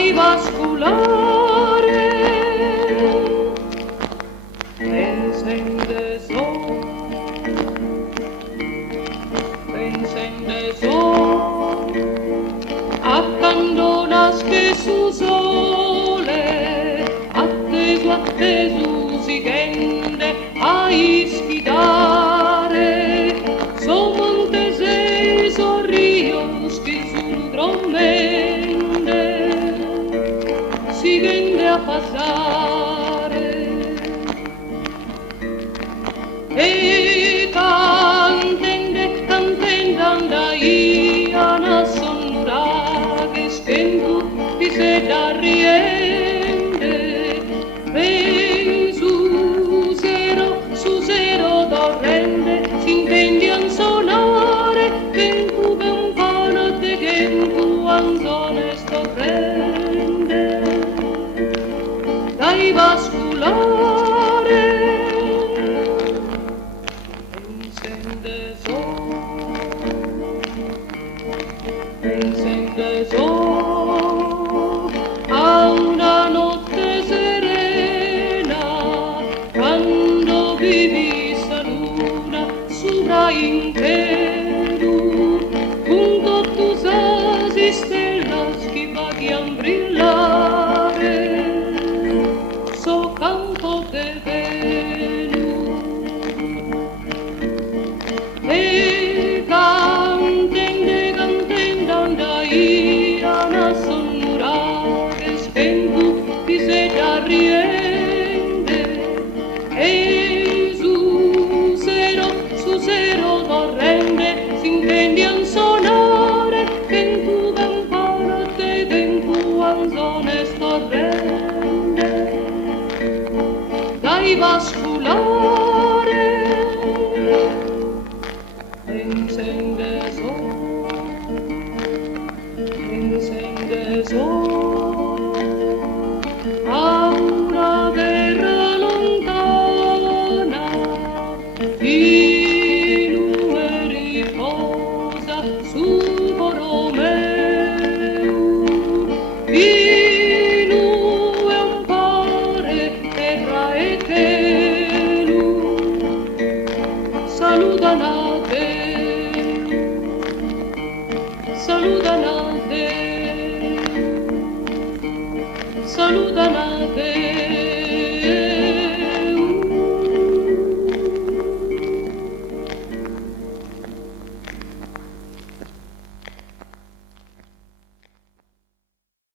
dai vasculare encende sol accandonas che su sole atteso si tende a ispidare so montese sorrios che sul drommende si tende a passare e cantende andai a una sonora che spento di se da riende e su zero torrente si intendian sonare che tu campana te che tu anzone storrende dai vasculare encende sol a una notte serena quando vivi sa luna sopra intero junto tus estrellas que vayan brillare so canto de Venus e cantende andai a una sonora che spento di se da riende e su zero torrente si intendian sonare che in tu campana te in tu anzone storrende dai vasculare encende sol a una terra lontana fino e riposa su Borromeo fino e un pare terra e telu salutan a te salutan a te